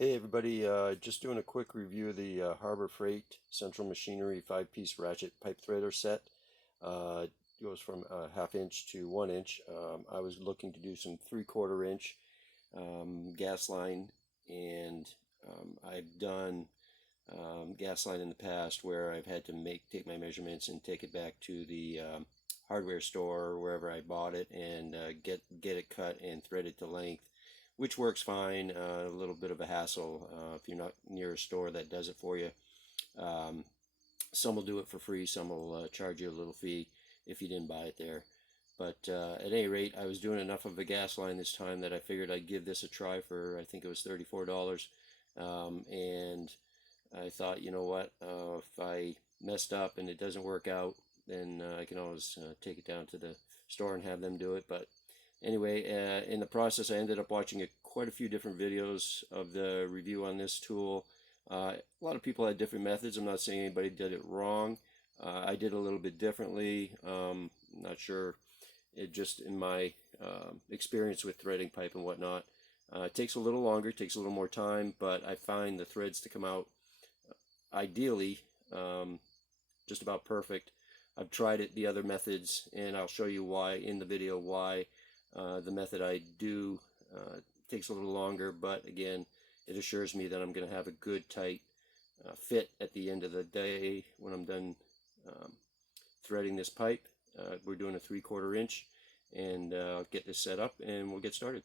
Hey everybody, just doing a quick review of the Harbor Freight Central Machinery 5-piece ratchet pipe threader set. Goes from a 1/2 inch to 1 inch. I was looking to do some 3/4 inch gas line, and I've done gas line in the past where I've had to take my measurements and take it back to the hardware store or wherever I bought it and get it cut and threaded to length, which works fine. A little bit of a hassle if you're not near a store that does it for you. Some will do it for free, some will charge you a little fee if you didn't buy it there. But at any rate, I was doing enough of a gas line this time that I figured I'd give this a try for, I think it was $34. And I thought, you know what, if I messed up and it doesn't work out, then I can always take it down to the store and have them do it. But anyway, in the process, I ended up watching quite a few different videos of the review on this tool. A lot of people had different methods. I'm not saying anybody did it wrong. I did a little bit differently. Not sure. It just in my experience with threading pipe and whatnot. It takes a little longer, takes a little more time, but I find the threads to come out ideally just about perfect. I've tried it the other methods, and I'll show you why in the video why the method I do takes a little longer, but again, it assures me that I'm going to have a good tight fit at the end of the day when I'm done threading this pipe. We're doing a 3/4 inch, and I'll get this set up and we'll get started.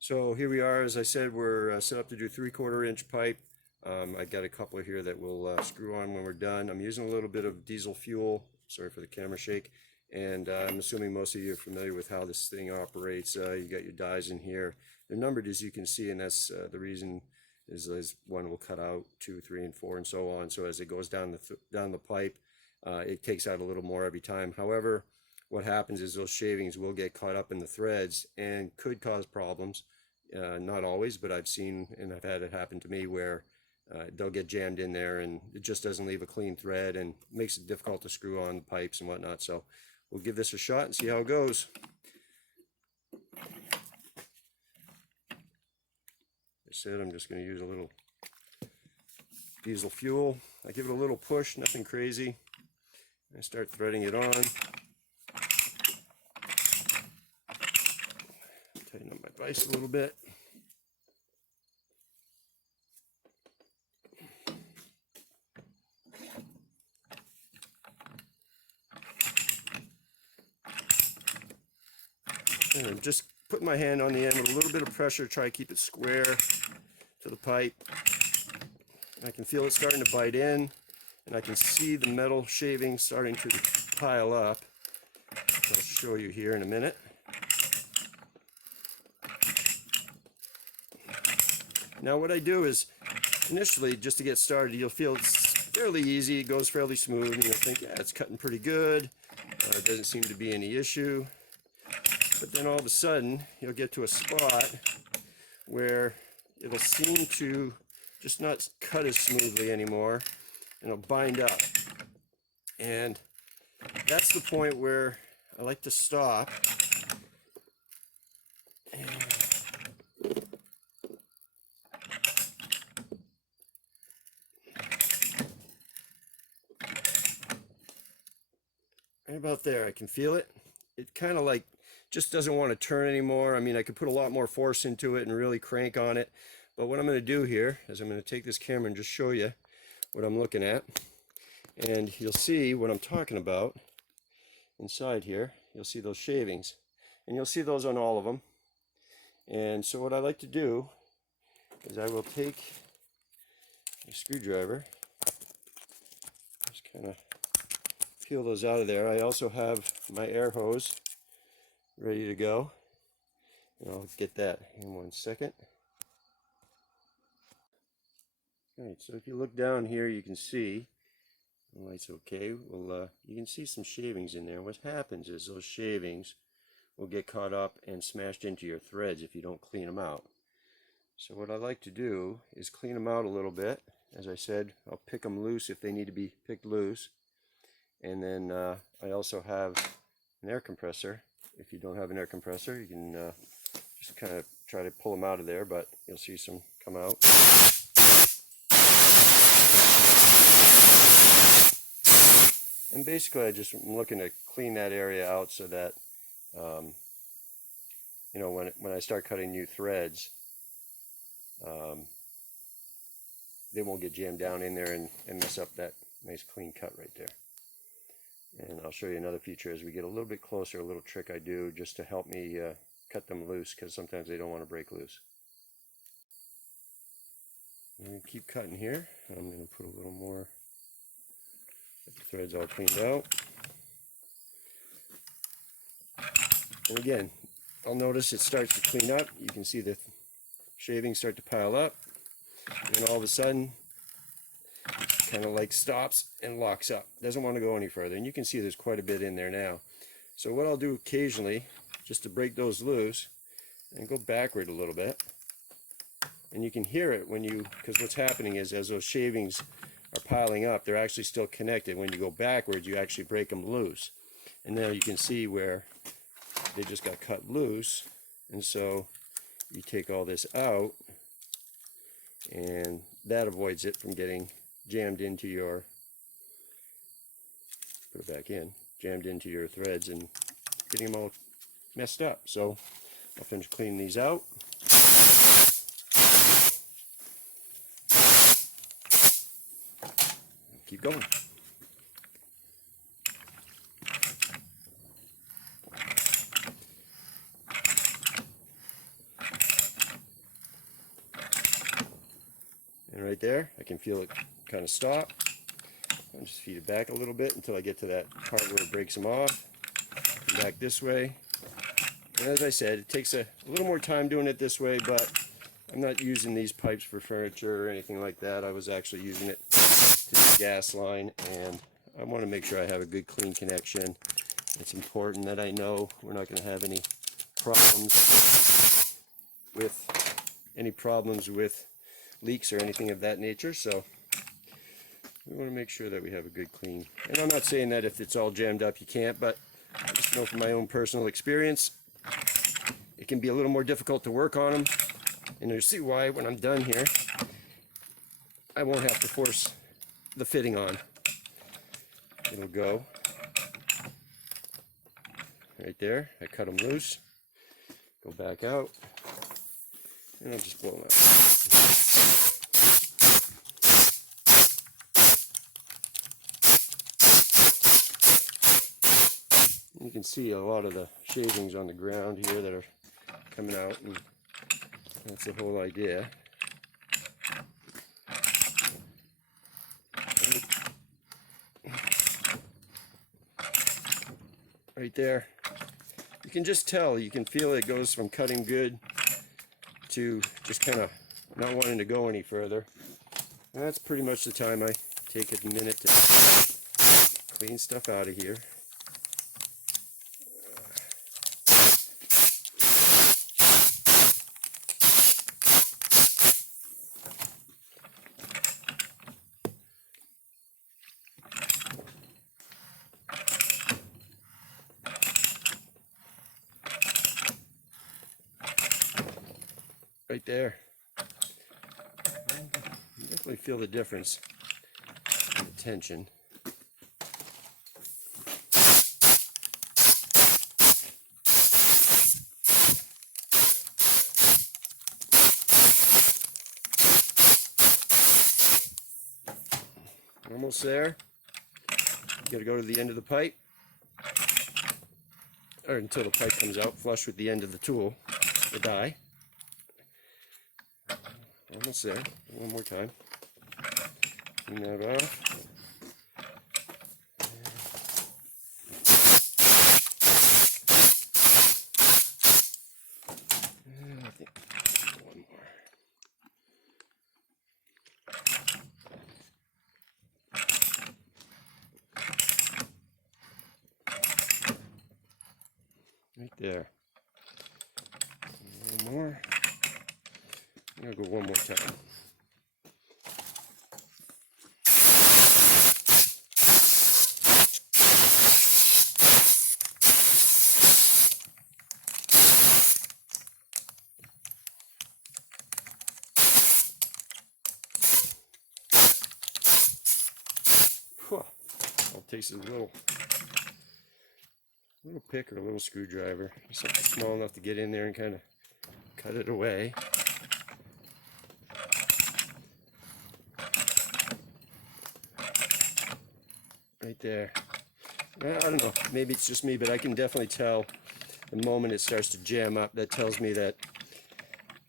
So here we are. As I said, we're set up to do 3/4 inch pipe. I got a couple here that we'll screw on when we're done. I'm using a little bit of diesel fuel. Sorry for the camera shake. And I'm assuming most of you are familiar with how this thing operates. You got your dies in here. They're numbered, as you can see, and that's the reason is one will cut out 2, 3, and 4, and so on. So as it goes down the pipe, it takes out a little more every time. However, what happens is those shavings will get caught up in the threads and could cause problems. Not always, but I've seen and I've had it happen to me where they'll get jammed in there and it just doesn't leave a clean thread and makes it difficult to screw on the pipes and whatnot. So we'll give this a shot and see how it goes. I said I'm just going to use a little diesel fuel. I give it a little push, nothing crazy. I start threading it on. Tighten up my vise a little bit. And I'm just putting my hand on the end with a little bit of pressure, try to keep it square to the pipe. I can feel it starting to bite in, and I can see the metal shavings starting to pile up. I'll show you here in a minute. Now what I do is, initially, just to get started, you'll feel it's fairly easy, it goes fairly smooth, and you'll think, yeah, it's cutting pretty good. It doesn't seem to be any issue. But then all of a sudden, you'll get to a spot where it'll seem to just not cut as smoothly anymore, and it'll bind up. And that's the point where I like to stop. Right about there, I can feel it. It kind of like just doesn't want to turn anymore. I mean, I could put a lot more force into it and really crank on it. But what I'm going to do here is I'm going to take this camera and just show you what I'm looking at. And you'll see what I'm talking about inside here. You'll see those shavings. And you'll see those on all of them. And so what I like to do is I will take a screwdriver, just kind of peel those out of there. I also have my air hose ready to go, and I'll get that in 1 second. Alright, so if you look down here, you can see the light's okay. Well, you can see some shavings in there. What happens is those shavings will get caught up and smashed into your threads if you don't clean them out. So what I like to do is clean them out a little bit. As I said, I'll pick them loose if they need to be picked loose. And then I also have an air compressor. If you don't have an air compressor, you can Just kind of try to pull them out of there, but you'll see some come out. And basically I'm looking to clean that area out so that you know, when I start cutting new threads, they won't get jammed down in there and mess up that nice clean cut right there. And I'll show you another feature as we get a little bit closer, a little trick I do just to help me cut them loose, because sometimes they don't want to break loose. I'm going to keep cutting here. I'm going to put a little more, get the threads all cleaned out. And again, I'll notice it starts to clean up. You can see the shavings start to pile up, and all of a sudden kind of like stops and locks up. Doesn't want to go any further, and you can see there's quite a bit in there now. So what I'll do occasionally, just to break those loose, and go backward a little bit, and you can hear it when you, because what's happening is as those shavings are piling up, they're actually still connected. When you go backwards, you actually break them loose, and now you can see where they just got cut loose. And so you take all this out, and that avoids it from getting jammed into your, put it back in, jammed into your threads and getting them all messed up. So I'll finish cleaning these out. Keep going. And right there, I can feel it kind of stop. I'll just feed it back a little bit until I get to that part where it breaks them off. Come back this way. And as I said, it takes a little more time doing it this way, but I'm not using these pipes for furniture or anything like that. I was actually using it to the gas line, and I want to make sure I have a good clean connection. It's important that I know we're not going to have any problems with leaks or anything of that nature. So we want to make sure that we have a good clean. And I'm not saying that if it's all jammed up you can't, but I just know from my own personal experience it can be a little more difficult to work on them. And you'll see why when I'm done here. I won't have to force the fitting on. It'll go right there. I cut them loose, go back out, and I'll just blow them out. You can see a lot of the shavings on the ground here that are coming out, and that's the whole idea. Right there, you can just tell, you can feel it goes from cutting good to just kind of not wanting to go any further. And that's pretty much the time I take a minute to clean stuff out of here. Right there. You definitely feel the difference in the tension. Almost there. You gotta go to the end of the pipe, or until the pipe comes out flush with the end of the tool, the die. Almost there. One more time. Clean that off. And I think one more. Right there. One more. I'm going to go one more time. takes a little pick or a little screwdriver, something small enough to get in there and kind of cut it away. Right there. I don't know, maybe it's just me, but I can definitely tell the moment it starts to jam up. That tells me that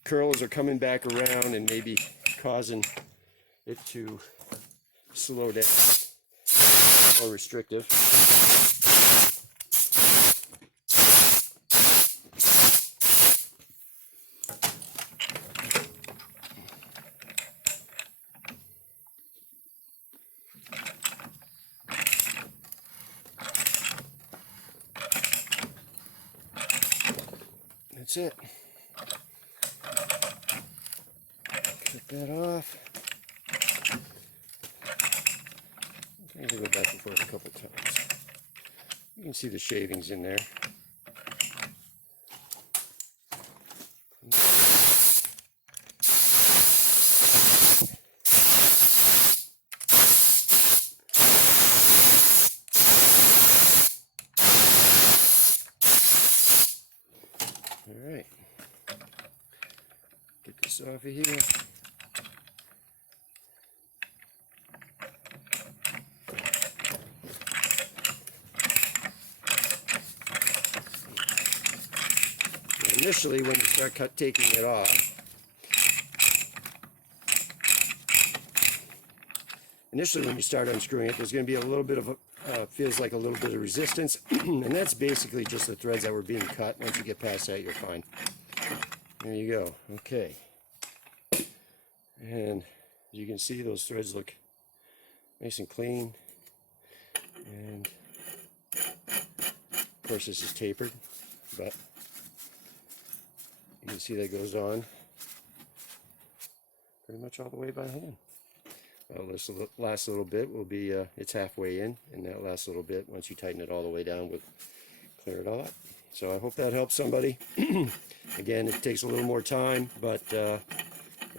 curls are coming back around and maybe causing it to slow down. More restrictive. That's it. Cut that off. I'm going to go back and forth a couple times. You can see the shavings in there. All right. Get this off of here. Initially, when you start taking it off, initially when you start unscrewing it, there's going to be a little bit of a, feels like a little bit of resistance, and that's basically just the threads that were being cut. Once you get past that, you're fine. There you go. Okay. And as you can see, those threads look nice and clean. And of course, this is tapered, but you can see that goes on pretty much all the way by hand. Well, this last little bit will be, it's halfway in, and that last little bit, once you tighten it all the way down, will clear it all up. So I hope that helps somebody. Again, it takes a little more time, but at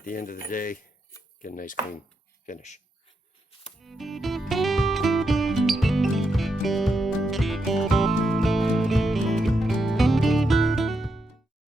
the end of the day, get a nice clean finish.